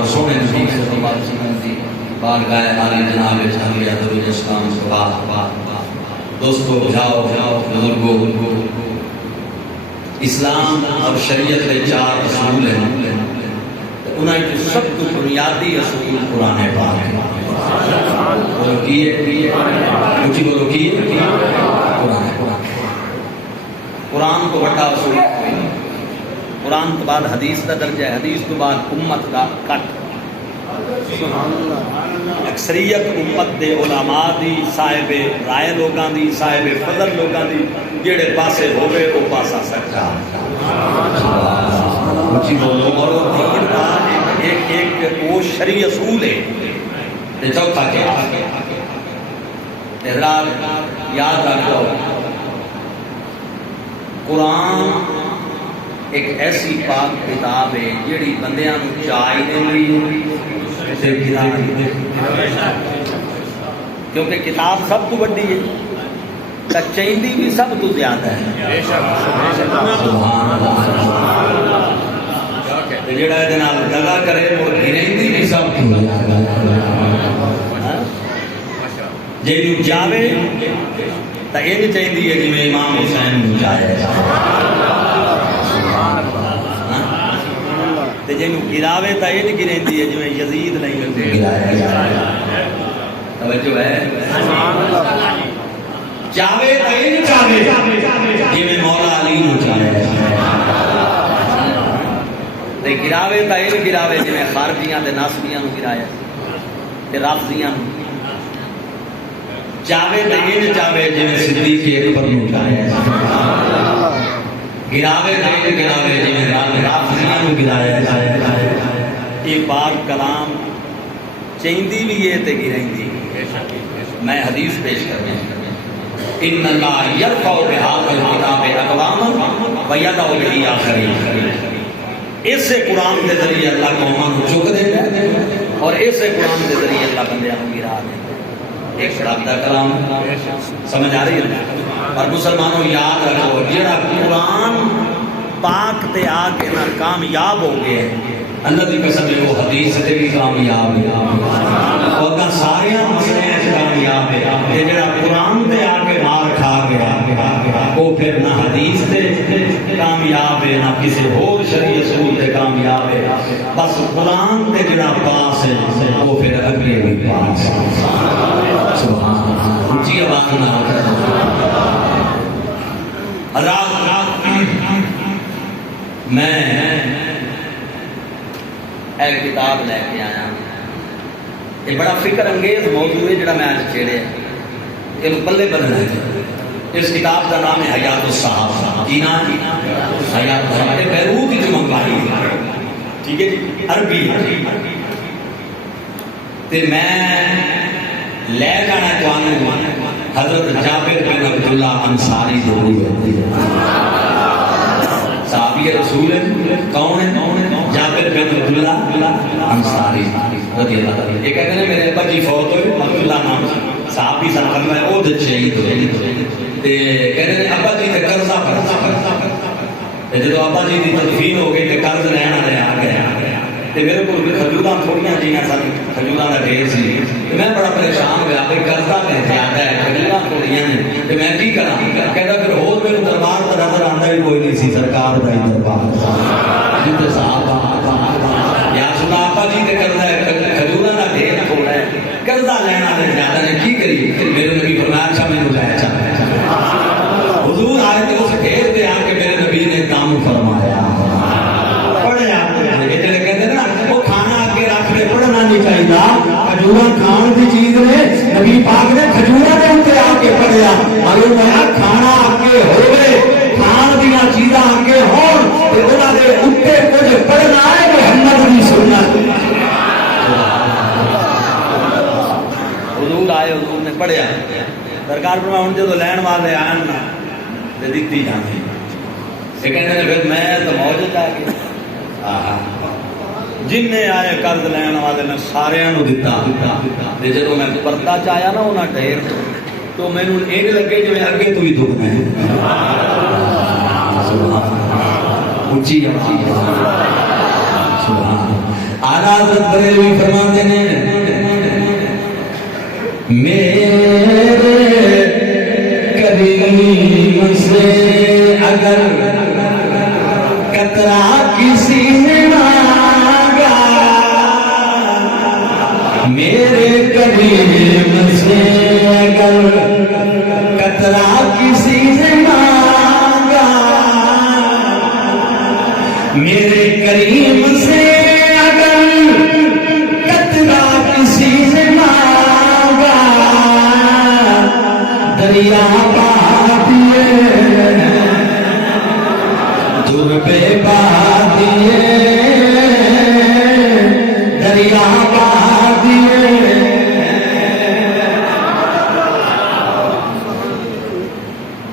اور سونے نبی صلی اللہ علیہ وسلم کی بارگاہ عالی جناب جہانگیر درود اسلام کے بعد دوستو جاؤ بزرگو، اسلام اور شریعت کے 4 اصول ہیں، انہاں کی سب تو بنیادی اصول قرآن پاک ہے۔ بولو کیے اونچی بولو کیے قرآن کو بڑا اصول، قرآن تو بعد حدیث کا درجہ ہے، حدیث تو بعد امت کا کٹ، اکثریت امت دے علماء دی، صاحب رائے لوگاں دی، صاحب فضل لوگاں دی، جڑے پاسے ہوئے وہ پاسا سکتا اونچی بولو۔ اور دین کا ایک وہ شرعی اصول ہے۔ چوتھا کیا حضرات یاد رکھو، قرآن ایک ایسی پاک کتاب ہے جیڑی بندیاں نو چاہیے کیونکہ کتاب سب تو بڑی ہے، چاہیے بھی سب تو زیادہ ہے۔ جڑا دگا کرے وہ گرینی بھی سب تو زیادہ ہے۔ جی چاہے تو یہ چاہیے جی امام حسین چاہے، جن گراوے تو یہ نہیں گرینی ہے جی یزید نہیں گرایا۔ توجہ ہے، چاہے تو یہ نہیں چاہے جی مولا علی نو چاہے، گراوے تو یہ نہیں گراوے جی خارجیاں تے ناسبیاں نو گرایا تے رافضیاں نو، چاہے تو یہ نہیں چاہے جی صدیق اکبر نو چاہے، گراوے تو یہ گراوے جی رافضیاں نو گرایا۔ یہ پاک کلام چاہیے بھی ہے تے گرائندی بھی۔ میں حدیث پیش کر رہا ہوں، ان اللہ یرفع بہذا الکتاب اقواما ویضع بہ آخرین۔ اس سے قرآن کے ذریعے اللہ قوماں کو چک دے گا اور اس سے قرآن کے ذریعے اللہ بندیاں کو گرا دے گا۔ ایک رابطہ کلام سمجھ آ رہی ہے؟ اور مسلمانوں یاد رکھو، جڑا قرآن پاک تے آ کے نہ کامیاب ہو گئے، اللہ دی قسم ہے وہ حدیث تے بھی کامیاب ہے، اور نہ سارے مسئلے کامیاب ہے۔ یہ جڑا قرآن تے آ کے مار کھا گیا وہ پھر نہ حدیث تے کامیاب ہے نہ کسی اور شرعی اصول تے کامیاب ہے، بس قرآن تے جڑا پاس ہے وہ پھر اگلے بھی پاس ہے۔ سبحان اللہ، اونچی آواز نہ رات میں ایک کتاب لے کے آیا، یہ بڑا فکر انگیز موضوع ہے جڑا میں آج چھیڑے، یہ بلے بلے ہے۔ اس کتاب کا نام ہے حیات الصحابہ۔ کی نام؟ حیات الصحابہ۔ یہ بیروت کی منگوائی ہے، ٹھیک ہے جی، عربی تے میں لے جانا چاہوں حضرت جابر بن عبداللہ انصاری ضروری ہے، صحابی رسول کون ہے؟ جابر بن عبداللہ انصاری رضی اللہ عنہ۔ یہ کہتے ہیں میرے ابا جی فوت ہوئے، عبداللہ نام صحابی سن ہے وہ شہید ہوئے، کہتے ہیں ابا جی تے قرضہ جب ابا جی کی تدفین ہو گئی تو قرض لینا آ گیا، میرے کو کھجوراں تھوڑیاں جہاں سن، کھجوراں کا ڈھیر سی، میں بڑا پریشان ہوا کہ قرضہ میں زیادہ ہے، کھجوراں تھوڑیاں نے، تو میں کی کرا؟ کہتا پھر ہو میرے دربار تو نظر آتا بھی کوئی نہیں سی، سرکار کا ہی دربار جتنے صاحب یا سنا آپا جی کے قرضہ ہے، کھجوراں کا ڈھیر تھوڑا ہے، قرضہ لینا زیادہ نے کی کری؟ میرے نبی فرمایا اچھا میں نے لے چاہتا، حضور آئے تو اس ڈھیر پہ آ کے میرے نبی نے کام فرمایا، پڑھے آپ کہتے ہیں نا وہ کھانا آگے رکھ کے پڑھنا نہیں چاہیے، کھجورا کھان کی چیز نے نبی پاک نے کھجورا کے اوپر آ کے پڑھیا، معلوم ہے کھانا آگے ہوئے، کھان دیا چیزاں آگے ہون تو انہاں دے اوپر کچھ پڑھنا ہے محمد کی سنت۔ حضور آئے، حضور نے پڑھیا، سرکار فرمایا ہن جدوں لین والے آن نا تے دتی جاندی، یہ کہندے نے پھر میں تو موجود آ کے جن نے آئے قرض لین والے نے سارے نو دتا، جدو میں پرتا چایا نا انہاں ڈھیر تو مینوں این لگے جویں اگے تو ہی دکھ ہے۔ اونچی آواز سبحان اللہ۔ آلا حضرت بریلوی فرماتے ہیں میرے کریم سے اگر قطرہ کسی نے مانگا میرے کریم سے اگر قطرہ کسی نے مانگا میرے کریم سے اگر قطرہ کسی نے مانگا دریا پادیے دور پہ پادیے دریا پادیے.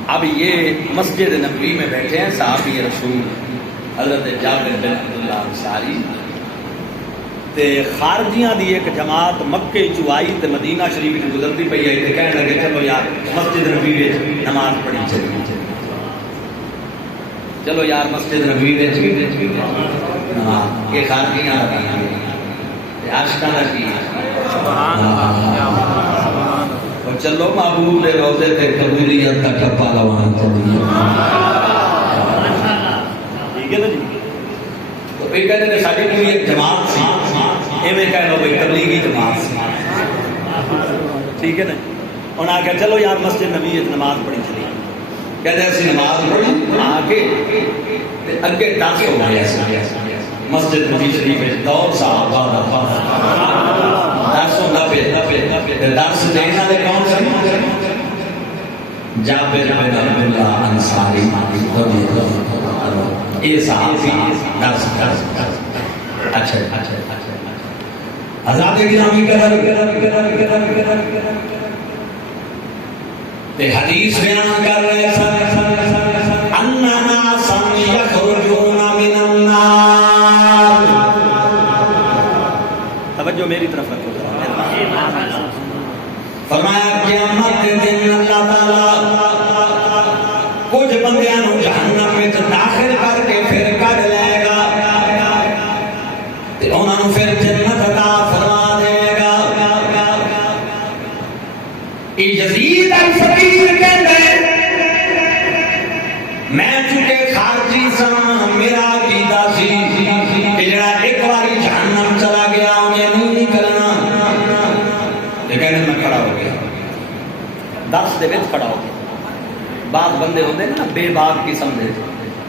اب یہ مسجد نبوی میں بیٹھے ہیں صحابی رسول حضرت جابر بن عبداللہ انصاری تے خارجیاں دی ایک جماعت مکے چو آئی تے مدینہ شریف کی گزرتی پئی آئی تے کہنے لگے چلو یار مسجد نبوی وچ نماز پڑھی چلو یار مسجد نبوی وچ ہاں یہ خارجیاں آتی عاشقاں دا کی چلو محبوب دے روضے تے قبولیت کا ٹپا لوان چلیے ٹھیک ہے نا جی. تو یہ کہتے ہیں ساری کوئی ایک جماعت سی ایویں کہہ لو بھائی تبلیغی جماعت سی ٹھیک ہے نا. انہوں نے کہا چلو یار مسجد نبی نماز پڑھی چلی کہتے ہیں اسی نماز پڑھی آ کے اگے دس ہو گیا مسجد نبی شریف دور صحابہ دا درس ہوتا پہ درس دینا دے کون سے جابر بن عبداللہ انصاری یہ صحابی درس اچھا حضرات گرامی تے حدیث بیان کر رہے اننا سن یخرجون من النار. توجہ میری طرف رکھو. فرمایا قیامت کے دن اللہ تعالیٰ کچھ بندیاں نو جہنم میں داخل کر کے پھر کر لے گا تے انہاں نو پھر جنت عطا فرما دے گا. یزید الفقیر کہندا ہے میں چونکہ خارجی سا میرا عقیدہ سی کہ جڑا ایک باری جہنم چلا گیا انہیں نہیں نکلنا. لیکن میں کھڑا ہو گیا درس دے وچ کھڑا ہو گیا. بعض بندے ہوندے نا بے باک قسم دے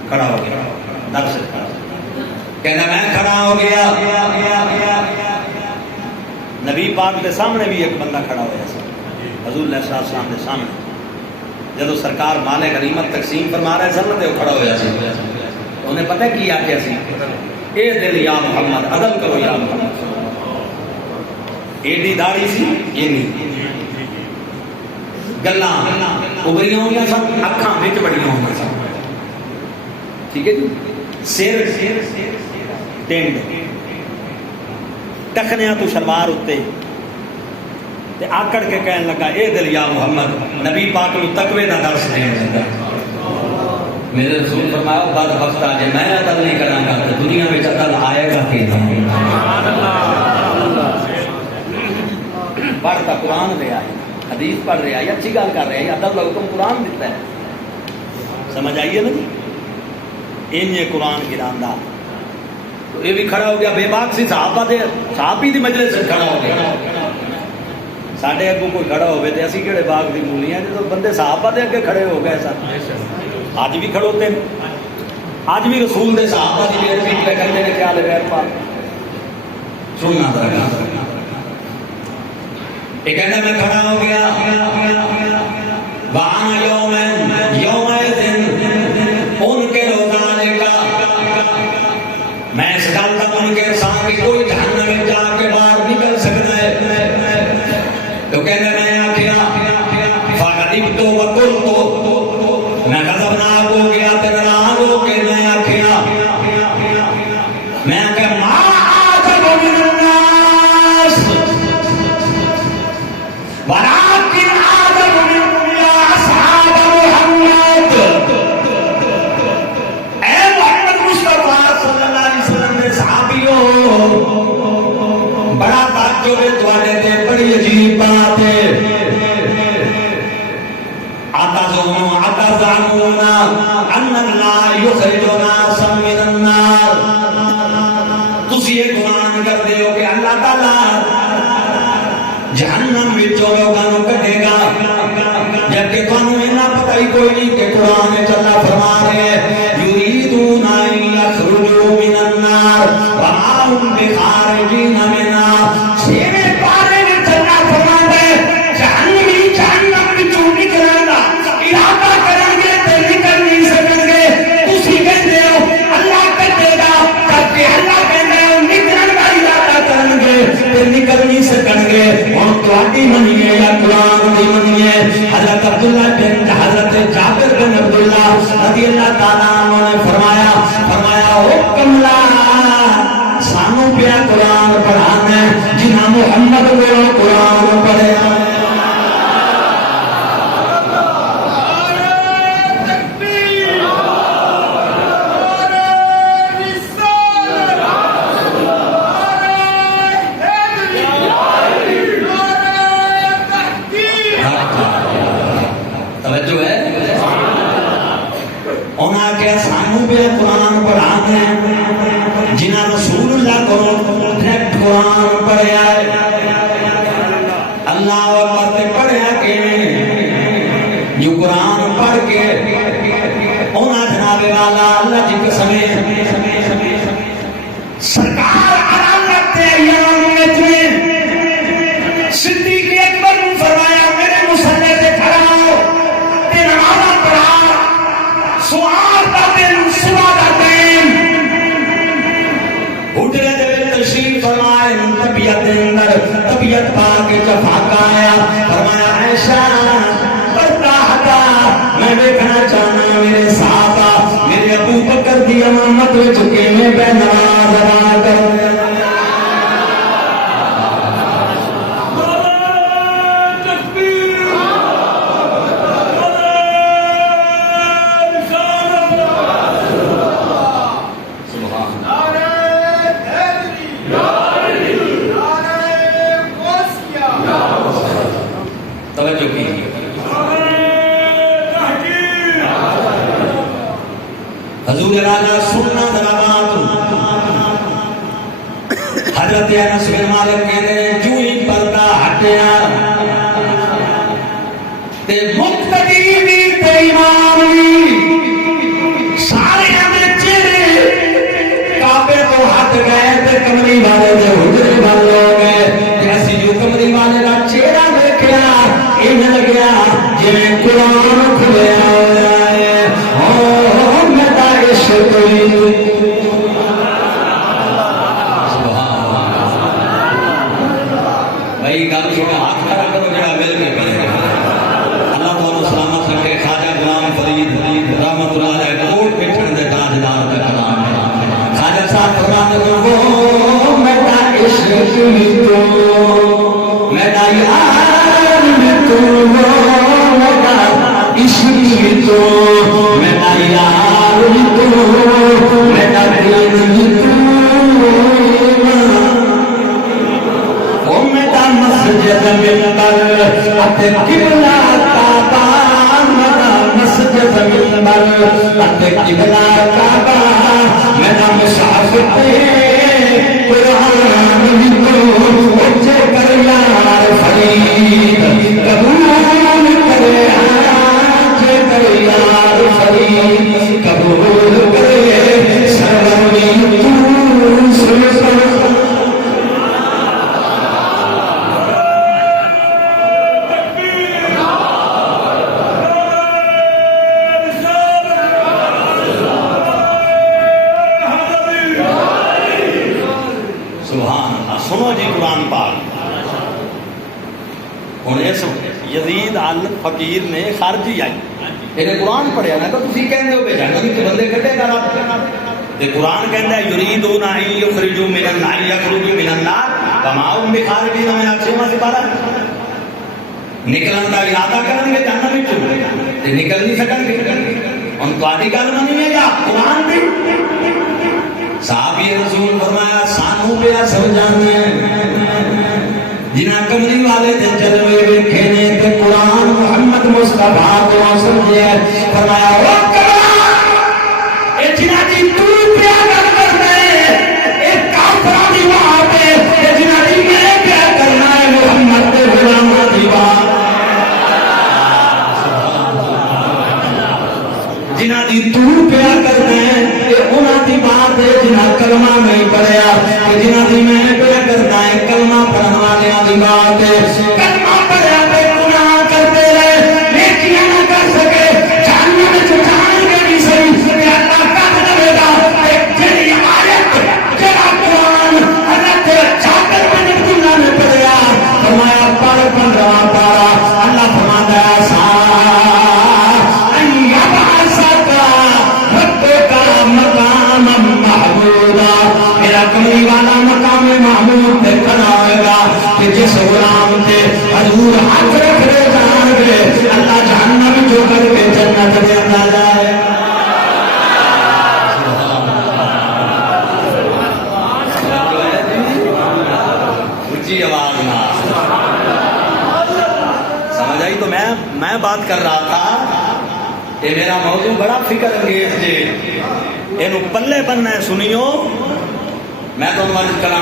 کھڑا ہو گیا درس کھڑا کہنا میں کھڑا ہو گیا. نبی پاک دے سامنے بھی ایک بندہ کھڑا ہوا سی حضور علیہ السلام دے سامنے جدو سرکار مال غنیمت تقسیم فرما رہے سن تے کھڑا ہوا سی. انہیں پتہ کی آخیا سی اے دل یا محمد ادب کرو یا محمد. ایڈی داڑھی سی یہ نہیں گلاں ابریاں ہوئی سن اکھاں وچ بڑیاں ہوئی سن ٹھیک ہے جی. سر ٹینڈ ٹخنیاں تو شلوار اتے تے آکڑ کے کہنے لگا اے دل یا محمد. نبی پاک نو تقوی دا درس دین لگا. میرے رسول فرمایا بعد وقت آ جائے میں عدل نہیں کراں گا تو دنیا میں عدل آئے گا کہ نہیں. پڑھتا قرآن لے آئے حدیث پڑھ رہے آئے اچھی گل کر رہے ہیں ادب کا حکم قرآن دیتا ہے. سمجھ آئیے نا ان یہ قرآن گراندہ. تو یہ بھی کھڑا ہو گیا بے باک سی صحابہ دے صحابی دی مجلس سے کھڑا ہو گیا. ساڈے اگوں کوئی کھڑا ہوئے تے اسی کہڑے باغ دی مولیاں جدوں بندے صحابہ دے اگے کھڑے ہو گئے سن. اج بھی کھڑوتے ہیں اج بھی رسول دے صحابہ دی بے عزتی پہ کرتے ہیں. خیال غیر پاک سننا ذرا یہ کہنا میں کھڑا ہو گیا وہاں یوم دن ان کے روزانے کا میں اس گل کا منکر سا کہ کوئی جہنم میں جا کے باہر نکل سکتا ہے. تو کہنا میں آخیا فغضبت وقلت میں غضبناک ہو گیا تے ناراض ہو کے میں آخیا میں کہ ما اعجب من الناس ولكن اعجب منكم يا اصحاب محمد. اے محمد مصطفیٰ صلی اللہ علیہ وسلم کے صحابیوں تعجب تواڈے تے بڑی عجیب بات ہے اتزعمون ان اللہ یخرج ناسا من النار تسی یہ گمان کرتے ہو کہ اللہ تعالی جہنم وچوں لوگاں نوں کڈے گا جبکہ تانوں انہاں پتہ ہی کوئی نہیں کہ قرآن وچ اللہ فرما رہے ہیں یریدون ان یخرجوا من النار وما هم بخارجین منها چھویں پارے وچ اللہ فرماتا ہے جہنمی جہنم وچوں نکلن دا ارادہ کرن گے تے نکل نہیں سکن گے تسی کہندے ہو اللہ کڈے گا کہ اللہ کہندا ہے نکلن دا ارادہ کرن گے تے نکل نہیں سکن گے ہن تواڈی منیے یا قرآن دی منیے حضرت عبداللہ بن حضرت جابر بن عبداللہ رضی اللہ تعالیٰ عنہ نے فرمایا او کملا سانو پیا قرآن پڑھانا جنہاں محمد کو قرآن پڑھے قرآن پڑھانے جنہاں رسول اللہ کو ڈائریکٹ قرآن پڑھیا ہے اللہ اکبر تے پڑھیا کہ جو قرآن پڑھ کے انہاں جناب والا اللہ جی قسم سرکار علامت ایام میں صدیق اکبر نے فرمایا میرے مصلی تے کھڑا ہو تے نماز پڑھا سوال کا دن صبح کا دن اٹھنے دے تشریف فرمائے طبیعت اندر طبیعت پاک جفاقہ آیا فرمایا عائشہ پڑھتا ہتا میں دیکھنا چاہنا میرے صحابہ میرے ابو بکر دی امامت میں چکے میں بے نماز ادا کر حضرت انس بن مالک کہتے ہیں جو ہی پردہ ہٹیا تے مقتدی بھی تے امام بھی سارے اندر چہرے کعبے تو ہٹ گئے تے کمری والے دے حجرے بند ہو گئے تے اسی جو کمری والے دا چہرہ دیکھیا انہیں لگیا جویں قرآن کھلیا ہوا ہے او میرا عشق گل چھوڑا ہاتھ کھڑا کرو جڑا مل کے کرے اللہ تعالی سلامت رکھے خواجہ غلام فرید رحمت اللہ علیہ کوٹ بٹھن دے تاجدار دا کلام ہے خواجہ صاحب فرماتے ہیں وہ میرا عشق تو میرا یار تو میرا عشق تو میرا یار تو میرا دین تو مسجد منبر اتے قبلہ کعبہ میرا مسجد منبر اتے قبلہ کعبہ میرا مصحف پہ قرآن لکھو اچھے کر یار فرید قبول کرے اچھے کر یار فرید قبول کرے سرونی تو سلسل یزید فقیر نے خارجی آئی انہیں قرآن پڑھیا نا تو تسی کہندے ہو جہنم کے بندے کٹے گا رب تے قرآن کہندا ہے یریدون ان یخرجوا من النار یخرجوا من النار وما هم بخارجین من النار سپارہ نکلن دا ارادہ کرن گے جہنم وچ تے نکل نہیں سکن گے ہن تہاڈی گل منی ہے یا قرآن دی صحابی رسول فرمایا سانو پیا سمجھانے کملی والے دے جلوے ویکھے نے تے قرآن محمد مصطفیٰ کو سمجھے فرمایا او کملا اے جنہاں دی تو پیار کرنا ہے اے کافراں دی بات ہے اے جنہاں دی میں پیار کرنا ہے محمد دے غلاماں دی بات جنہاں دی تو پیار کرنا ہے اے انہاں دی بات ہے جنہاں کلمہ نہیں پڑھیا تے جنہاں دی میں پیار کرنا ہے کلمہ پڑھن والیاں دی بات ہے کلمہ پڑھیا تے گناہ کرتے رہے نیکیاں نہ کر سکے جہنم وچ جان کے بھی صحیح تے اللہ کر دے گا تے جڑی آیت جڑا قرآن حضرت جابر بن عبداللہ نے پڑھیا فرمایا پڑھ 15واں پارہ اللہ فرماتا ہے کملی والا مقام محمود تے بنائے گا کہ جس غلام تے حضور ہاتھ رکھ دے جان گے اللہ جہنم جو کر کے جنت دے اندر جائے اونچی آواز نہ سمجھ آئی تو میں بات کر رہا تھا یہ میرا موضوع بڑا فکر انگیز جی یہ پلے بننا ہے سنیو میں تو مرض کرا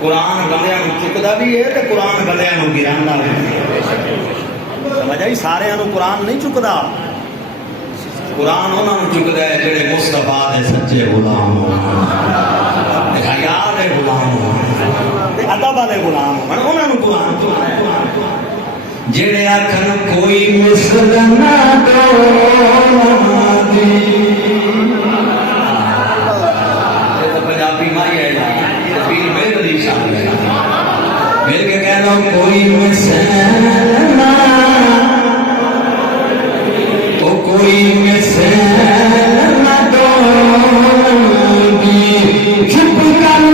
قرآن بندیاں چکتا بھی ہے تو قرآن بندیاں گرانا بھی سمجھ آئی سارے قرآن نہیں چکتا قرآن انہوں چکتا ہے جڑے مصطفیٰ دے سچے غلام ہو حیا دے غلام ہو ادب والے غلام ہو انہوں قرآن چکتا ہے جڑے آکھن کوئی مثل نہ دو پنجابی مائی ہے پیر میرے علی شامل ہے مل کے کہہ دو کوئی مثل نہ تو کوئی مثل نہ دو چپ کر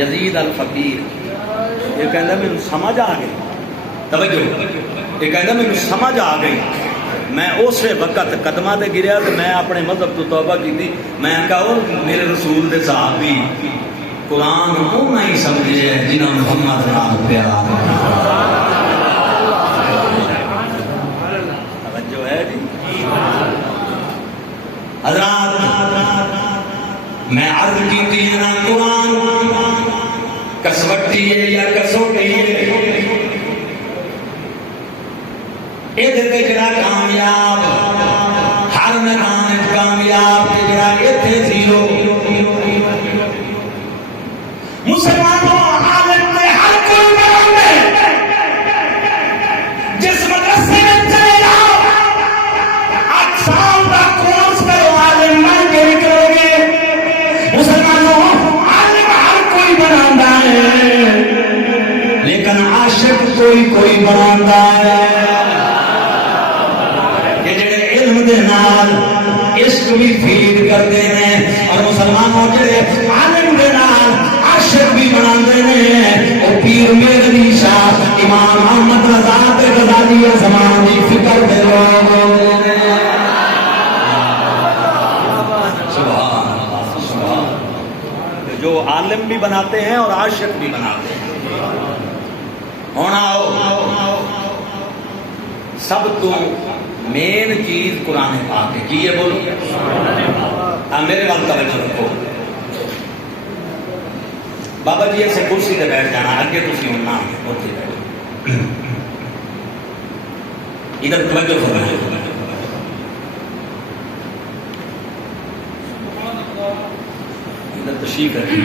یزید الفقیر یہ کہندا مینوں سمجھ آ گئی توجہ یہ کہندا مینوں سمجھ آ گئی میں اسے وقت قدمہ تے گریا تو میں اپنے مذہب تو توبہ کی میں کہا میرے رسول دے صحابی قرآن انہاں ہی سمجھے جنہاں محمد نال پیار توجہ ہے جی حضرات میں عرض کی تھی نا قرآن کسوٹی ہے یا کسوٹی ہے جڑا کامیاب ہر میدان کامیاب جڑا اتنے زیرو مسلمانوں عالم میں ہر کوئی بیان ہے جس مدرسے میں چلے جاؤ اقسام کا کورس کرو عالم بن کے نکلو گے مسلمانوں عالم ہر کوئی بناتا ہے لیکن عاشق کوئی بناتا ہے عشق بھی فیڈ کرتے ہیں اور مسلمانوں جڑے عالم دے نال عاشق بھی بناندے نے او پیر میر علی شاہ امام احمد رضا تے غزالی زمان دی فکر دے لوگ سبحان اللہ جو عالم بھی بناتے ہیں اور عاشق بھی بناتے ہیں ہونا سب تو مین چیز قرآن پاک ہے کی ہے بولو میرے بات توجہ رکھو بابا جی ایسے کرسی پہ بیٹھ جانا اگے تسی ہونا اتنے بیٹھو ادھر توجہ فرمائیں ادھر تشریف رکھیں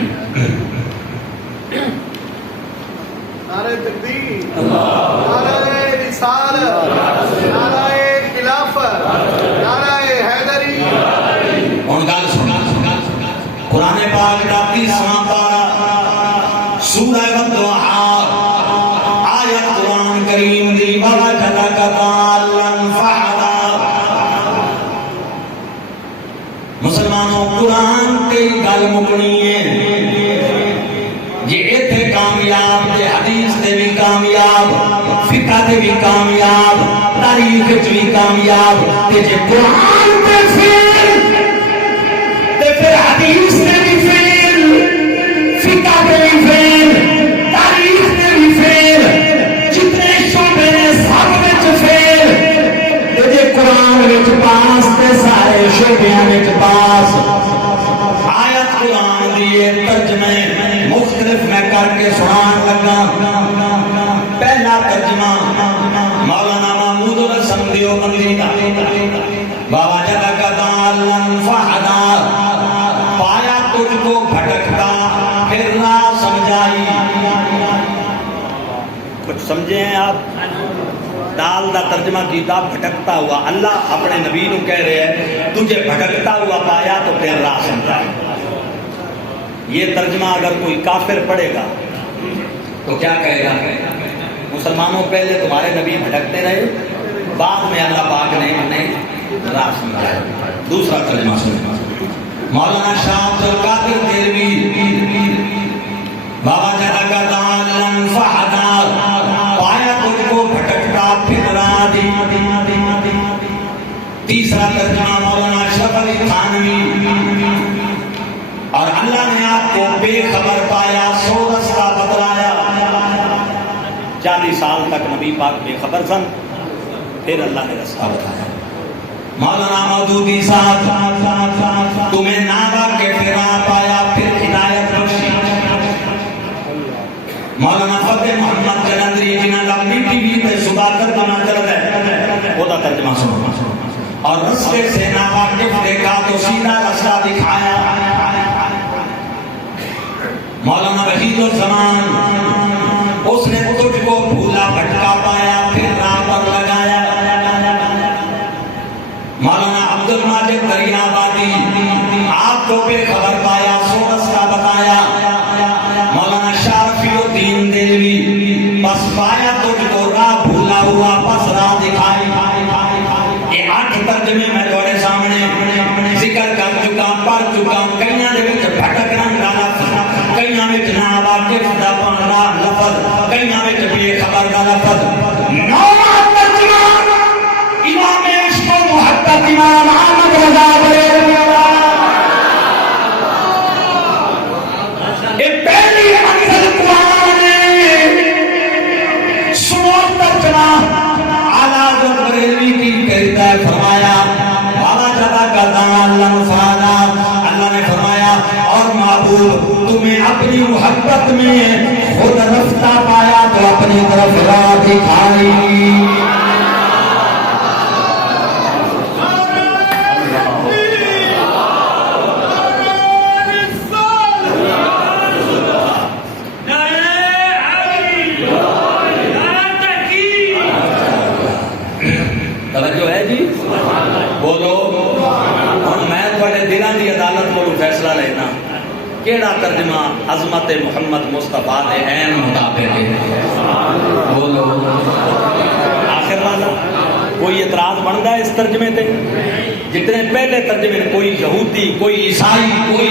نعرہ تکبیر نعرہ رسالت نعرہ خلافت نعرہ حیدری ان گل سنا قرآن پاک کا 30واں پارہ سورہ والضحیٰ آیت قرآن کریم دی ووجدک ضالا فہدا مسلمانوں قرآن کی گل مکنی ہے تے بھی کامیاب تاریخ وچ بھی کامیاب تے جے قرآن تے فیل تے پھر حدیث تے بھی فیل فقہ تے بھی فیل تاریخ تے بھی فیل جتنے شعبے نے سب وچ فیل تے جے قرآن وچ پاس تے سارے شعبیاں وچ پاس آیت قرآن دی ترجمے مختلف میں کر کے سنان لگا پہلا ترجمہ مولانا محمود الحسن دیوبندی کا بابا جگہ کا دالن فہدا پایا تجھ کو بھٹکتا پھر نہ سمجھائی کچھ سمجھے ہیں آپ دال دا ترجمہ کیتا بھٹکتا ہوا اللہ اپنے نبی نو کہہ رہے ہیں تجھے بھٹکتا ہوا پایا تو پھر راہ سمجھائی یہ ترجمہ اگر کوئی کافر پڑھے گا تو کیا کہے گا مسلمانوں پہلے تمہارے نبی بھٹکتے رہے بعد میں اللہ پاک نے انہیں راہ سمجھایا دوسرا ترجمہ سنیں مولانا شاہ عبد القادر دیلوی بابا جگہ کا دالن فہدا پایا تجھ کو بھٹکتا پھر راہ دی تیسرا ترجمہ مولانا اشرف علی تھانوی اور اللہ نے آپ کو بے خبر پایا سو رستہ بتلایا 40 سال تک نبی پاک بے خبر سن پھر اللہ نے رستہ بتایا مولانا مودودی صاحب تمہیں نابا کے فرا پایا پھر ہدایت بخشی مولانا فتح محمد جلندری جنہاں لمبی ٹی وی تے صبح کر دنا چل ہے وہ دا ترجمہ سنو اور رستے سے ناواقف دیکھا تو سیدھا رستہ دکھایا مولانا وحید الزمان اس نے تجھ کو بھولا بھٹکا پایا پھر راہ پر لگایا مولانا عبد الماجد دریا آبادی آپ کو بے خبر پایا سو رستہ بتایا مولانا شارفی الدین دلوی بس پایا تجھ کو راہ بھولا ہوا بس راہ دکھائی یہ 8 ترجمے میں تمہارے سامنے ذکر کر چکا پڑھ چکا کئیاں دے وچ بھٹکنا گالا کئیاں وچ ناواقف دا پڑھنا لفظ کئیاں وچ بے خبر دا لفظ نواں ترجمہ امام عشق و محبت امام احمد رضا بریلوی یہ پہلی منزل قرآن سنو ترجمہ اعلیٰ حضرت بریلوی کی کہتا ہے فرمایا بابا جگہ کا دالن فہدا اللہ نے فرمایا اور معبود تمہیں اپنی محبت میں خود رفتہ پایا تو اپنی طرف راہ دکھائی توجہ ہے جی بولو اور میں تھوڑے دلان دی عدالت کو فیصلہ لینا کیڑا ترجمہ عظمت محمد مصطفیٰ دے عین مطابق ہے بولو آخر والا کوئی اعتراض بنتا ہے اس ترجمے تے جتنے پہلے ترجمے کوئی یہودی کوئی عیسائی کوئی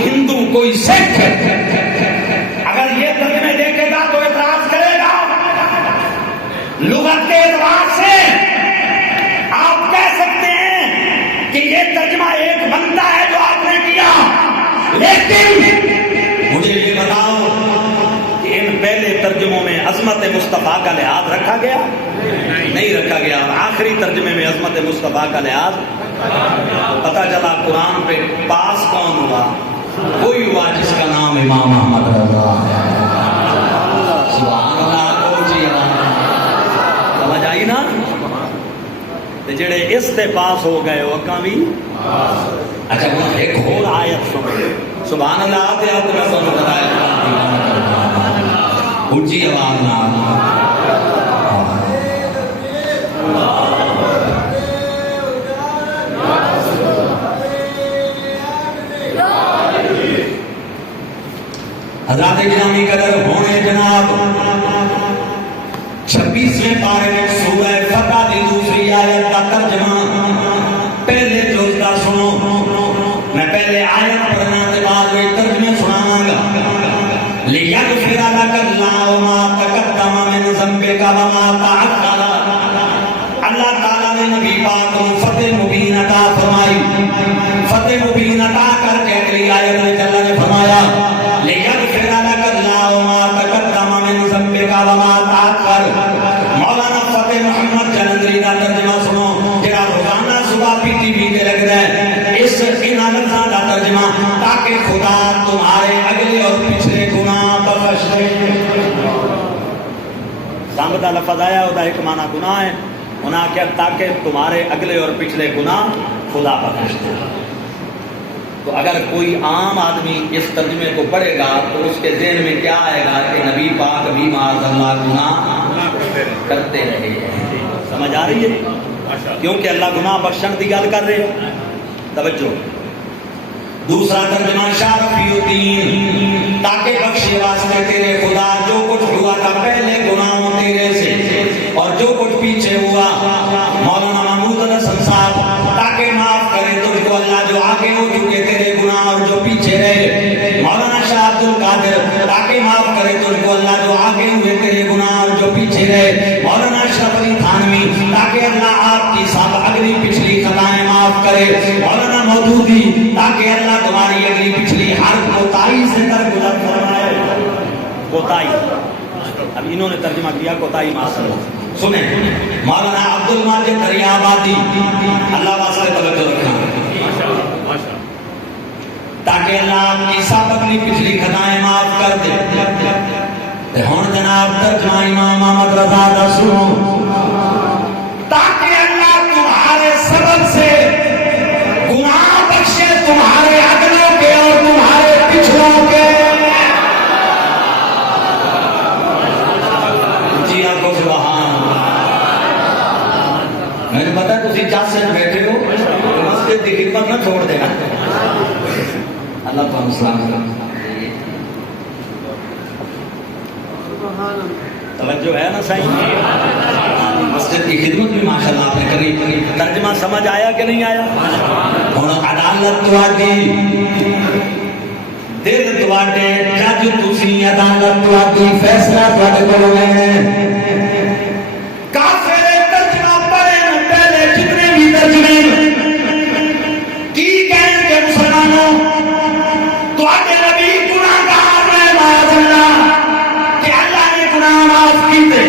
ہندو کوئی سکھ اگر یہ ترجمے دیکھے گا تو اعتراض کرے گا لغت کے اعتبار سے آپ کہہ سکتے ہیں کہ یہ ترجمہ ایک بنتا ہے جو آپ نے کیا لیکن مجھے یہ بتاؤ کہ ان پہلے ترجموں میں عظمت مصطفیٰ کا لحاظ رکھا گیا نہیں رکھا گیا آخری ترجمے میں عظمت مصطفیٰ کا لحاظ پتہ چلا قرآن پہ پاس کون ہوا کوئی ہوا جس کا نام امام احمد رضا ہے سبحان اللہ کو جی سمجھ آئی نا جڑے اس تے پاس ہو گئے وہ اکاں بھی اچھا ایک اور آیت سنو سبحان اللہ تے آپ نے سنو بتایا اونچی آواز نہ حضرات گرامی قدر ہونے جناب 26ویں پارے میں سورہ فتح دی دوسری آیت کا ترجمہ پہلے جز کا سنو میں پہلے آیت پڑھنا کے بعد میں ترجمے سناؤں گا لِيَغْفِرَ لَكَ اللَّهُ مَا تَقَدَّمَ مِنْ ذَنبِكَ وَمَا تَأَخَّرَ تاکہ خدا تمہارے اگلے اور پچھلے گناہ بخش دے. ذنب کا لفظ آیا وہ ایک معنی گناہ ہے. انہوں نے کہا تاکہ تمہارے اگلے اور پچھلے گناہ خدا بخش دے. تو اگر کوئی عام آدمی اس ترجمے کو پڑھے گا تو اس کے ذہن میں کیا آئے گا کہ نبی پاک بھی معاذ اللہ گناہ کرتے رہے ہیں. سمجھ آ رہی ہے؟ کیونکہ اللہ گناہ بخشن کی گل کر رہے ہیں. توجہ. دوسرا ترجمہ شاہ رفیع الدین تاکہ بخشے واسطے تیرے خدا جو کچھ ہوا تھا پہلے گناہوں تیرے سے اور جو کچھ پیچھے ہوا. مولانا محمود الحسن صاحب تاکہ معاف کرے تجھ کو اللہ جو آگے ہو چکے تیرے گناہ اور جو پیچھے رہے. مولانا شاہ عبد القادر تاکہ معاف کرے تجھ کو اللہ جو آگے ہوئے تیرے گناہ اور جو پیچھے رہے. مولانا اشرف علی تھانوی تاکہ اللہ آپ کی سب اگلی پچھلی خطائیں معاف کرے. مولانا مودودی تاکہ اللہ تمہاری اگلی پچھلی ہر کوتاہی سے درگزر فرمائے. کوتاہی اب انہوں نے ترجمہ کیا کوتاہی معاف کرو. سنیں مولانا عبد الماجد دریا آبادی اللہ واسطے توجہ رکھنا تاکہ اللہ آپ کی سب اگلی پچھلی خطائیں معاف کر دے. ہوں جناب ترجمہ امام محمد رضا دا سنو. تاکہ اللہ تمہارے سبب سے گناہ بخشے تمہارے اگلوں کے اور تمہارے پچھلوں کے. جی آپ کو سبحان. میں نے پتا تھی چار سے بیٹھے ہو مسجد کی خدمت نہ چھوڑ دینا. اللہ تعالیٰ السلام. توجہ ہے نا صحیح. مسجد کی خدمت بھی ماشاءاللہ آپ نے کری. ترجمہ سمجھ آیا کہ نہیں آیا؟ ہوں عدالت تواڈی دل تواڈے جج تسی عدالت تواڈی فیصلہ تواڈے کول لینا. کافر ترجمہ پڑھن پہلے جتنے بھی ترجمے کی کہیں گے مسلمانوں تواڈے نبی گناہگار نے معاذ اللہ کہ اللہ نے گناہ معاف کیتے.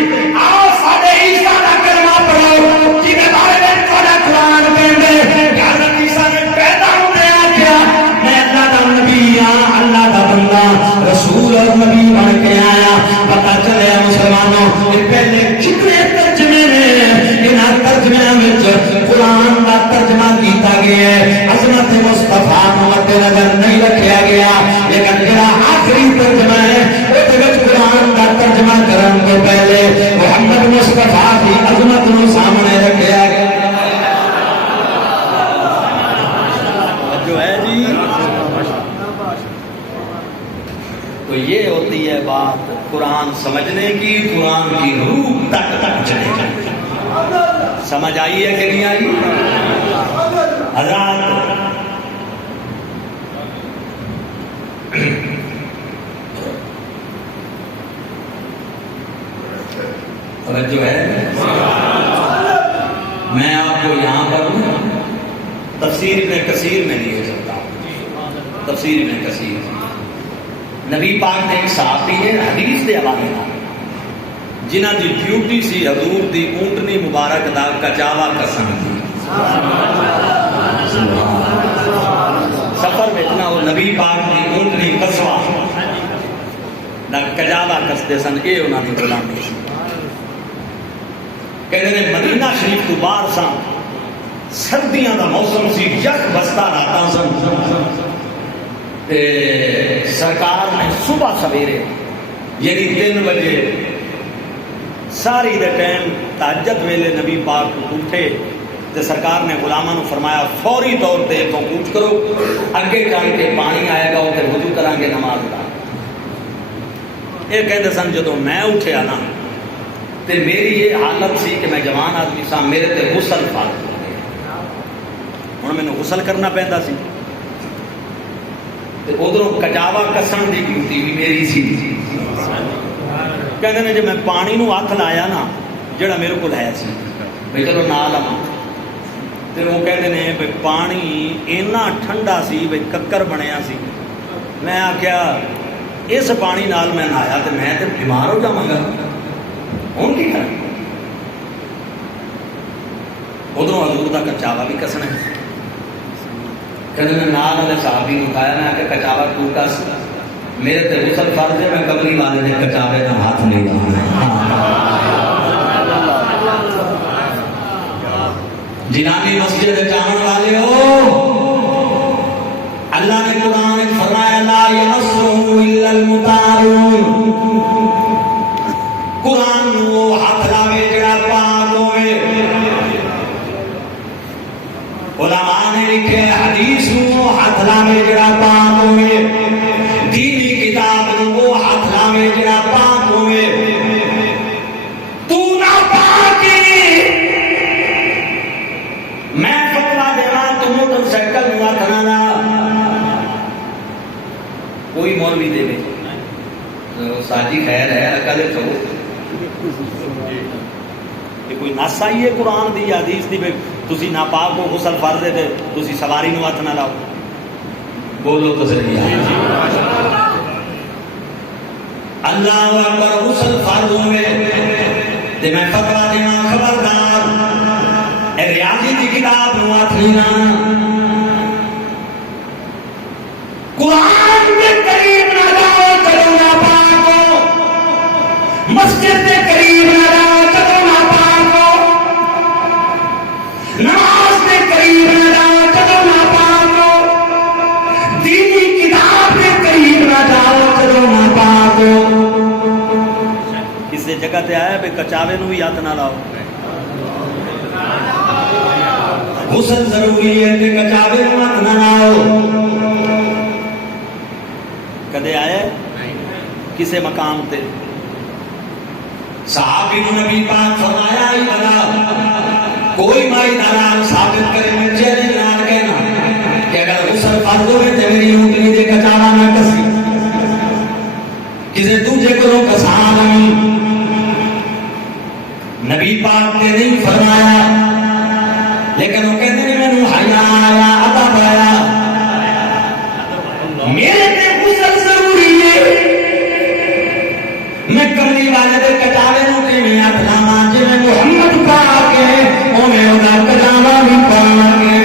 آؤ ساڈے عیسیٰ دا کلمہ پڑھو جہدے بارے میں تہاڈا قرآن کہندا کہ حضرت عیسیٰ نے پیدا ہوندے آکھیا میں اللہ دا نبی ہاں اللہ دا بندہ رسول اور نبی بن کے آیا. پتہ چلیا مسلمانوں کہ پہلے کتنے ترجمے نے انہاں ترجمے وچ قرآن دا ترجمہ کیتا گیا ہے. عظمت مصطفیٰ مد نظر نہیں رکھا گیا لیکن جڑا آخری ترجمہ ہے اس وچ قرآن دا ترجمہ کرن تو پہلے محمد مصطفیٰ کی عظمت نو سامنے رکھا گیا. جو ہے جی تو یہ ہوتی ہے بات قرآن سمجھنے کی, قرآن کی روح تک تک چلے جائے. سمجھ آئی ہے کہ نہیں آئی؟ حضرات جو ہے میں آپ کو یہاں پر تفسیر ابن کثیر میں لیے چلتا ہوں. تفسیر ابن کثیر نبی پاک نے ایک صحابی ہے حدیث دے حوالے نال جنہ دی ڈیوٹی سی حضور دی اونٹنی مبارک دا کچاوا کسن دی. سفر میں اتنا وہ نبی پاک دی اونٹنی کسوا دا کجاوا کستے سن. اے انہاں دی غلامی سی. کہتے ہیں مدینہ شریف تو باہر سا سردیاں دا موسم سی یک بستہ راتاں سن. سرکار نے صبح سویرے یعنی 3 بجے ساری دے ٹائم تہجد ویلے نبی پاک اٹھے تو سرکار نے غلاماں نو فرمایا فوری طور تے تو کوچ کرو اگے جان کے پانی آئے گا تے وضو کران گے نماز ادا. یہ کہتے سن جدوں میں اٹھیا نا تے میری یہ حالت سی کہ میں جوان آدمی سا میرے تے غسل فرض ہو گیا. ہن مینوں غسل کرنا پیندا سی تے ادھروں کچاوا کسن دی ڈیوٹی بھی میری سی. کہندے نے جے میں پانی نو ہاتھ لایا نا جڑا میرے کول ہے سی بھئی چلو نال آ تے وہ کہندے نے بھئی پانی اینا ٹھنڈا سی بھئی ککر بنیا سی. میں آکھیا اس پانی نال میں نہایا تے میں تے بیمار ہو جاواں گا. ہوں کی کریں ادھروں حضور دا کچاوا بھی کسنا ہے. کہنے میں نال والے صحابی کو کھایا میں کہ کچاوا تو کس میرے تے غسل فرض ہے میں قبری والے نے کچاوے کا ہاتھ نہیں لانا جنانی مسجد جان والے ہو اللہ نے قرآن میں فرمایا لا یمسہ الا المطہرون قرآن وہ ہاتھ لاوے جڑا پاک ہوئے علماء نے لکھے حدیث وہ ہاتھ لاوے جڑا پاک ہوئے دینی کتاب وہ ہاتھ لاوے جڑا پاک ہوئے تو نہ پاکی میں فتوا دینا تو موٹر سائیکل ہوا تھا کوئی مولوی دے ساجی خیر ہے اکل یہ کوئی نس آئی ہے قرآن دی حدیث دی تسی ناپاک کو غسل فرض ہے تے تسی سواری نو ہاتھ نہ لاؤ بولو تو صحیح اللہ اکبر غسل فرض ہوئے تے میں فتوا دینا خبردار اے ریاضی دی کتاب نو ہاتھ نہیں لانا قرآن کے قریب نہ جاؤ چلو ناپاک ہو مسجد کے قریب نہ جاؤ چلو ناپاک ہو نماز کے قریب نہ جاؤ چلو ناپاک ہو دینی کتاب کے قریب نہ جاؤ چلو ناپاک ہو کسی جگہ تے آیا بے کچاوے نو بھی ہاتھ نہ لاؤ غسل ضروری ہے کہ کچاوے نو ہاتھ نہ لاؤ کدے آئے کسے مقام تے صحابی نبی پاک فرمایا ہی بنا کوئی مائی داران ثابت کرے میں چہرے جنان کہنا کہ اگر غسل فرض ہوئے تے میری انگلی دے کچاوا نہ کسی کسے دوجے کو کسان نہیں نبی پاک نے نہیں فرمایا لیکن وہ کہتے ہیں میں نو حیا آیا ادب آیا میرے تے غسل ضروری ہے میں کملی والے دے کٹاوے نو تے میں اپنا جے میں محمد پاک ہے او میں ادا کٹاوا بھی پاک ہے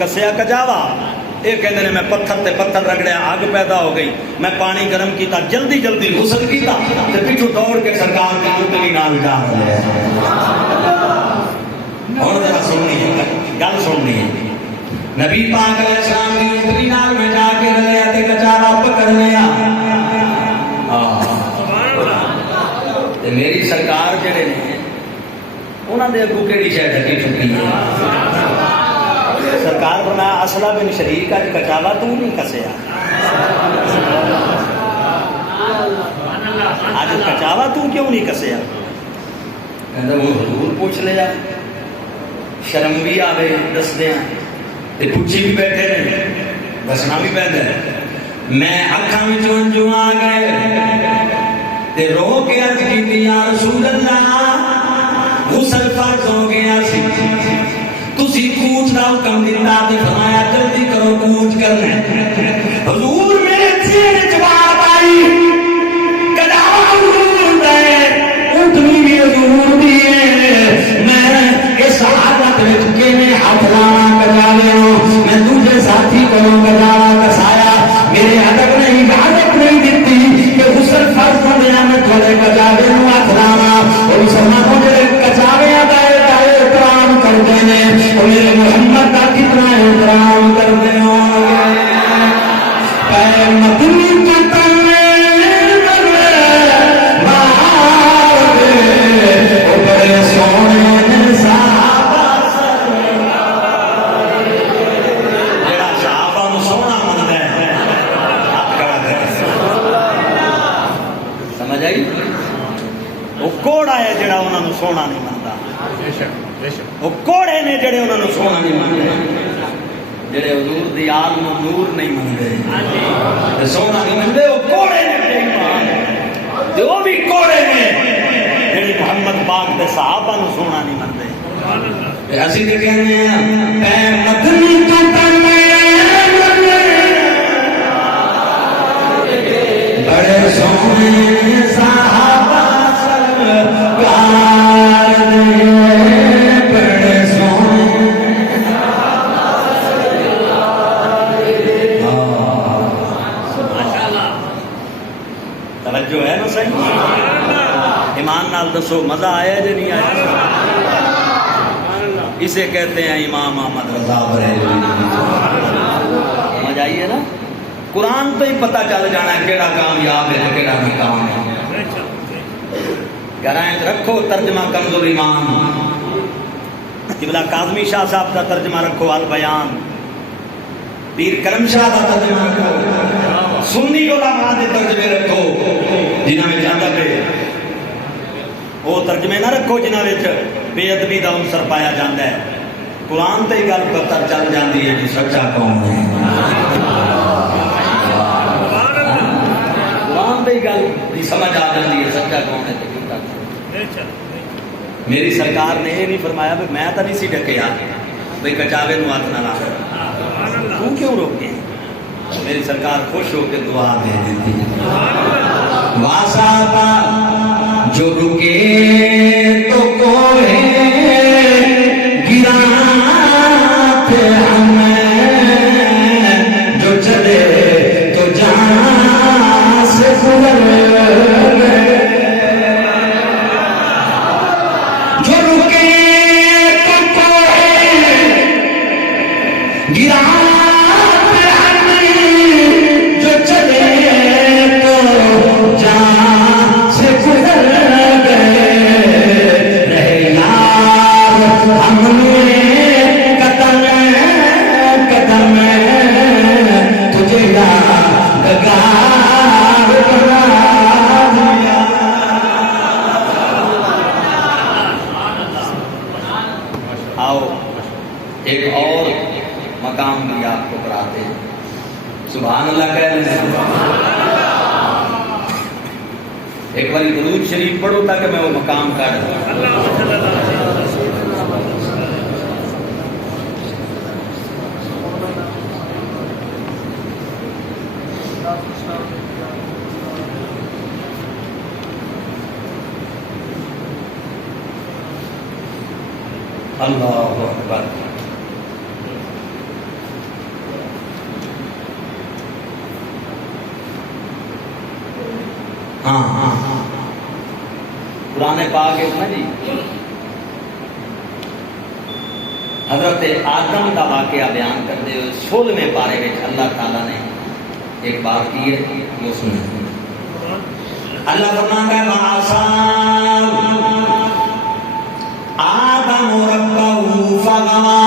کسیا کجاوا یہ کہتے ہیں میں پتھر تے پتھر رگڑیا اگ پیدا ہو گئی میں پانی گرم کیتا جلدی جلدی غسل کیتا تے پیچھے دوڑ کے سرکار کی انگلی نال جا رہے اور ذرا سننی ہے گل سننی ہے نبی پاک علیہ السلام کی انگلی نال میں جا کے رلیا تے کچاوا پکڑ لیا تے میری سرکار جڑے نے انہاں دے اگوں کیڑی شے ڈکی چکی ہے سرکار فرمایا اصلہ بن شریک اج کچاوا تو نہیں کسیا اج کچاوا تو کیوں نہیں کسیا کہندا وہ حضور پوچھ لیا شرم بھی آوے دس دیاں تے پوچھی بھی بیٹھے نے دسنا بھی پیندا میں اکھاں وچوں انجو آ گئے تے رو کے عرض کیتی یا رسول اللہ غسل فرض ہو گیا سی تسی کوچ دا حکم دیتا تے فرمایا جلدی کرو کوچ کرنا حضور میرے چہرے جواب آئی کداوا حضور دے اٹھنی بھی حضور دی میں اس حالت وچ کیویں ہاتھ لاواں کجاوے نوں میں دوجے ساتھی کو کجاوا کسایا میرے ادب نہیں عادت نہیں دتی کہ کچاوے نو ہاتھ لاواں او مسلمانوں جڑے کچاوے دا احترام کردے نے او میرے محمد دا کتنا احترام کردے ہوں اے مدنی کتن کوڑا ہے جڑا انہوں نے سونا نہیں منتا وہ کوڑے نے جڑے انہوں نے سونا نہیں منتے جڑے حضور دی آل نو نور نہیں منتے سونا نہیں منتے وہ کوڑے نے وہ بھی کوڑے نے جڑے محمد پاک دے صحابہ نو سونا نہیں منتے اسی تے کہنے ہیں اے مدنی کتن بڑے سونے صحابہ توجہ ہے نا صحیح ایمان نال دسو مزہ آیا جی نہیں آیا اسے کہتے ہیں امام احمد رضا بریلوی سمجھ آئیے نا قرآن تو ہی پتہ چل جانا ہے کیڑا کامیاب ہے کیڑا ناکام ہے گرائیں رکھو ترجمہ کنز الایمان قبلہ کاظمی شاہ صاحب کا ترجمہ رکھو البیان پیر کرم شاہ کا ترجمہ رکھو سنی علماء دے ترجمے رکھو جنہاں میں جاندہ پہ وہ ترجمے نہ رکھو جنہاں میں بے ادبی دا عنصر پایا جاندہ ہے قرآن تے گل پتہ چل جاندی ہے کہ سچا کون ہے قرآن تے گل بھی سمجھ آ جاندی ہے سچا کون ہے میری سرکار نے یہ نہیں فرمایا کہ میں تو نہیں سی ڈکیا بھائی کچاوے نو ہاتھ نہ لا تو کیوں روکے میری سرکار خوش ہو کے دعا دے دیتی واسابا جو رکے تو کوئے گراتے ہمیں جو چلے تو جان سے گزر ایک اور مقام بھی آپ کو کراتے ہیں سبحان اللہ کہنے ایک باری درود شریف پڑھو تاکہ میں وہ مقام کر دوں اللہ اکبر ہاں قرآن پاک ہے نا جی حضرت آدم کا واقعہ بیان کرتے ہوئے 16ویں پارے میں اللہ تعالیٰ نے ایک بات کی ہے وہ سنیں اللہ فرماتا ہے آدم ربہ فغوا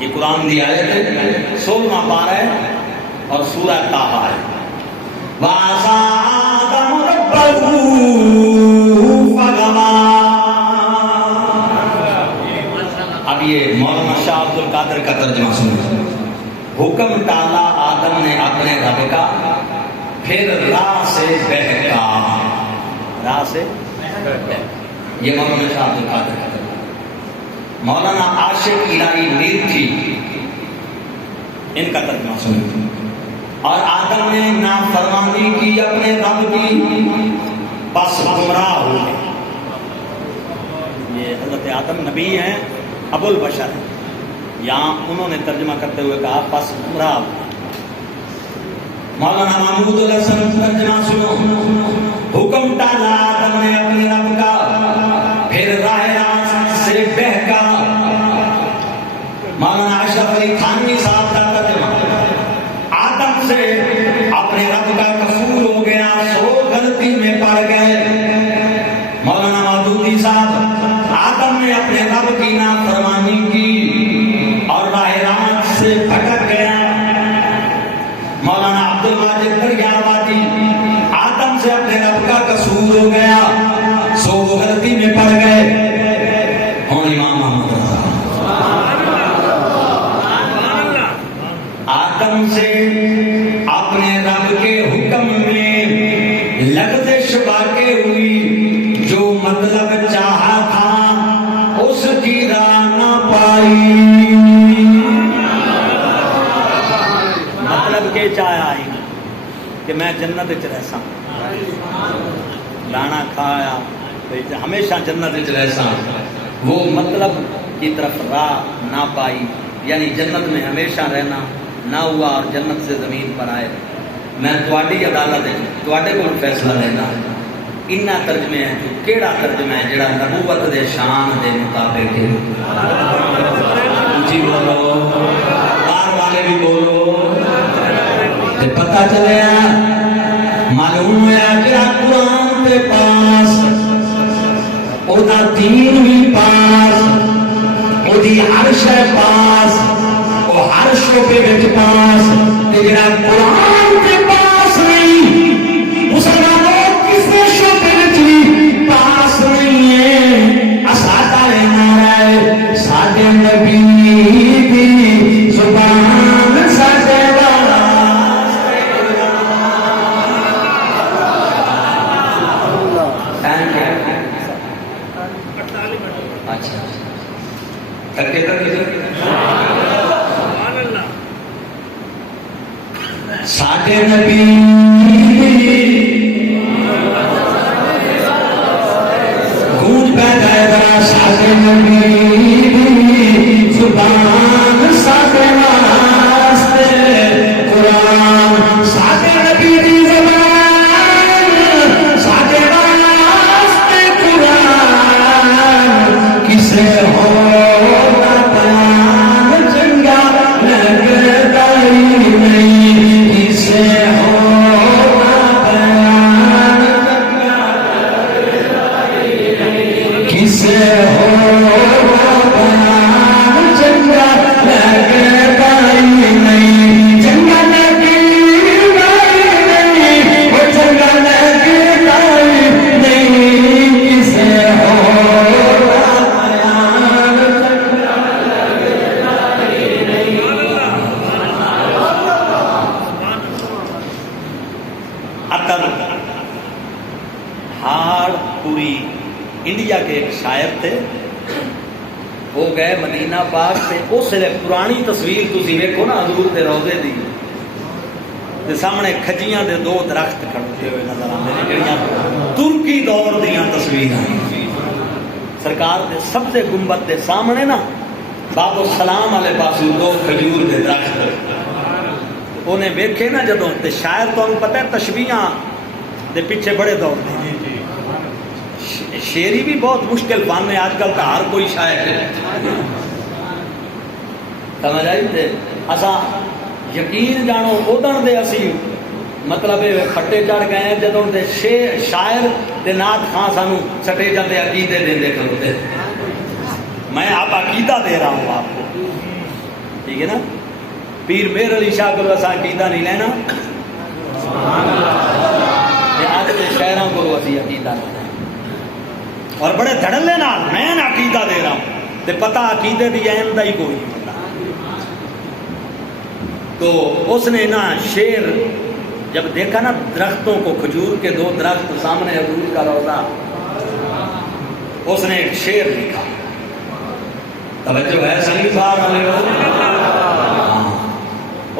یہ قرآن دی آیت ہے 16واں پارہ ہے اور سورہ طٰہٰ ہے وَعَصَىٰ آدَمُ رَبَّهُ فَغَوَىٰ اب یہ مولانا شاہ عبد القادر کا ترجمہ سنیں حکم ڈالا آدم نے اپنے رب کا پھر راہ سے بہکا راہ سے یہ مولانا شاہ عبد القادر کا ترجمہ مولانا عاشق الہی میر تھی ان کا ترجمہ سنیں اور آدم نے نافرمانی کی اپنے رب کی بس گمراہ ہو گئے یہ حضرت آدم نبی ہیں ابو البشر ہیں یہاں انہوں نے ترجمہ کرتے ہوئے کہا بس گمراہ ہو گئے مولانا محمود الحسن ترجمہ سنو حکم ٹالا آدم نے اپنے رب کا، پھر راہ راست سے بہکا۔ مولانا اشرف علی تھانوی صاحب کا ترجمہ، آدم سے اپنے رب کا قصور ہو گیا، سو غلطی میں پڑ گئے۔ مولانا مودودی صاحب، آدم نے اپنے رب کی نافرمانی کی اور راہ راست سے بھٹک گیا۔ مولانا عبد الماجد دریابادی، آدم سے اپنے رب کا قصور ہو گیا، سو وہ غلطی میں پڑ گئے۔ اور امام محمد رضا، آدم سے اپنے رب کے حکم میں لغزش واقع ہوئی، جو مطلب چاہا تھا اس کی راہ نہ پائی۔ مطلب کہ چاہا ہی کہ میں جنت وچ رہساں، دانا کھایا ہمیشہ جنت وچ رہساں، وہ مطلب کی طرف راہ نہ پائی، یعنی جنت میں ہمیشہ رہنا نہ ہوا اور جنت سے زمین پر آئے۔ میں تواڈی عدالت تواڈے کول فیصلہ لینا، انہا ترجمے ہیں جو کیڑا ترجمہ ہے جڑا نبوت دے شان دے مطابق ہے؟ جی بولو، بار والے بھی بولو، تے پتہ چلیا معلوم ہوا کہ قرآن تے پاس، او دا دین بھی پاس، او دی عرش ہے پاس، او ہر شعبے وچ پاس، تے جڑا قرآن تے پاس نہیں، مسلمانوں کسے شعبے وچ بھی پاس نہیں ہے۔ اساڈا نعرہ ہے ساڈے نبی دی زبان ساڈے ساڈے نبی گونج پیدا ہے ذرا، ساڈے نبی زبان ساڈے واسطے قرآن، ساڈے نبی دی زبان ساڈے واسطے قرآن، کسے ہور دا بیان چنگا لگدا ہی نہیں، کسے ہور دا بیان کسے ہور دا بیان چنگا لگدا ہی نہیں، چنگا لگدا ہی نہیں، وہ چنگا لگدا ہی نہیں، کسے ہور دا بیان عطر ہاڑ پوری انڈیا کے ایک شاعر تھے، وہ گئے مدینہ پاک سے، اس لیے پرانی تصویر تسی ویکھو نا حضور دے روضے دی، تے سامنے کھجیاں دے دو درخت کھڑتے ہوئے نظر آتے ہیں، جڑیاں ترکی دور دیاں تصویراں، سرکار دے سبزے گنبد دے سامنے نا باب السلام والے پاسوں دو کھجور دے درخت، انہیں ویکھے نا جدوں، تے شاعر تانوں پتہ ہے تشبیہاں دے پیچھے بڑے دور دے، شیری بھی بہت مشکل فن ہے، آج کل تو ہر کوئی شاعر ہے، سمجھ آئی؟ تے اساں یقین جانو ادھر دے اسی مطلب پھٹے چڑھ گئے ہیں جدوں دے شاعر تے نعت خاں سانو سٹیجاں دے عقیدے دیندے کھلوتے، میں آپ عقیدہ دے رہا ہوں آپ کو، ٹھیک ہے نا؟ پیر مہر علی شاہ کو اساں عقیدہ نہیں لینا، آج کے شاعراں کو اسی عقیدہ لینا، اور بڑے دھڑلے نال میں عقیدہ دے رہا ہوں تے پتہ عقیدے دی اہم دا ہی کوئی نہیں پتہ۔ تو اس نے نا شعر جب دیکھا نا درختوں کو، کھجور کے دو درخت سامنے حضور کا روضہ، اس نے ایک شعر لکھا، توجہ ہے صحیح بار والے ہو،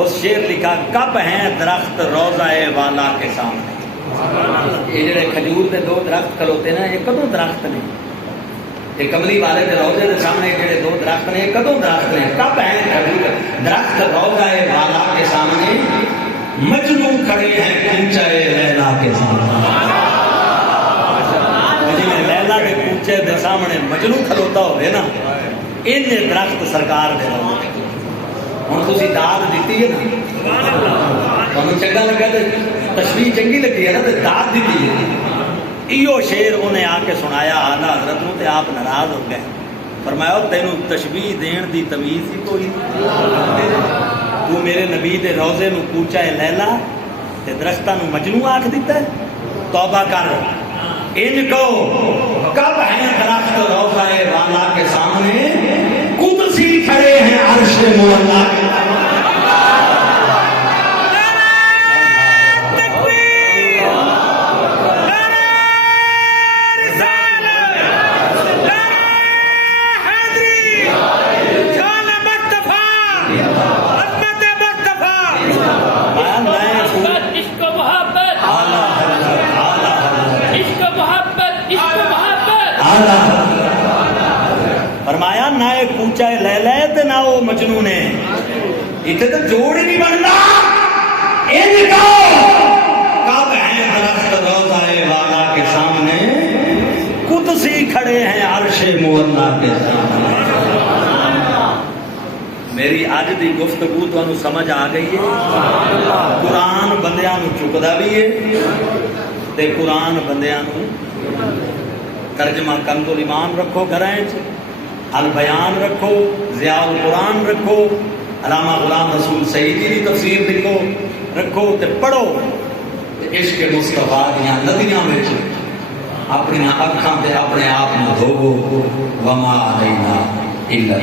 اس شعر لکھا، کب ہیں درخت روضہ والا کے سامنے، یہ جڑے کھجور دے دو درخت کھلوتے نا، یہ کدوں درخت نے، یہ کملی والے دے روضے دے سامنے جڑے دو درخت نے، یہ کدوں درخت نے، کب ہیں کھجور درخت روضہ والا کے سامنے، مجنوں کھڑے ہیں کنچے لیلا کے سامنے، کوچے دے سامنے مجنو کھلوتا ہوئے نا ان درخت سرکار دے روضے ہوں تھی داد دیتی ہے نا تمہیں چنگا لگا تو تشریح چنگی لگی ہے نا تو داد دیتی ہے ایو شیر انہیں آ کے سنایا آلہ حضرت نو تے آپ ناراض ہو گئے فرمایا تینوں تشبیح دین دی تمیز ہی کوئی تو میرے نبی دے روزے نو کوچا ہے لیلا تے درختاں نو مجنو آکھ دیتا ہے توبہ کر ان کو کب ہے درخت روزہ والا کے سامنے قدسی کھڑے ہیں عرش مولا کے فرمایا نہ ایک کوچا لے لے تے نہ وہ مجنو نے اتنے تو جوڑ ہی نہیں بننا ان کو کب ہے درخت روضہ والا کے سامنے قدسی کھڑے ہیں عرش مولا کے سامنے میری اج دی گفتگو تانوں سمجھ آ گئی ہے قرآن بندیاں نو چکدا بھی ہے تے قرآن بندیاں نو ترجمہ کنز الایمان رکھو گھراں وچ البیان رکھو ضیاء القرآن رکھو علامہ غلام رسول سعیدی کی تفسیر لکھو رکھو تے پڑھو تے عشق مصطفیٰ دیاں ندیاں وچ اپنی اکھاں تے اپنے آپ نو دھوو وما علینا الا